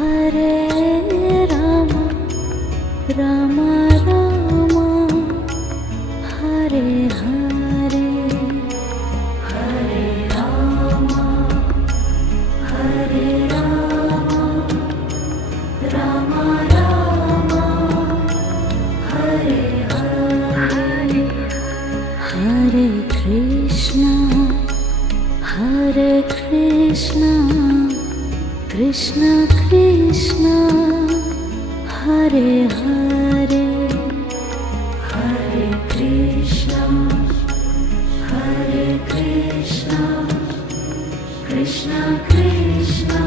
Hare Rama, Rama Rama, Hare Hare, Hare Rama, Hare Rama, Rama Rama, Hare Hare, Hare Krishna, Hare Krishna, Krishna Krishna, Hare Hare, Hare Krishna, Hare Krishna, Krishna Krishna,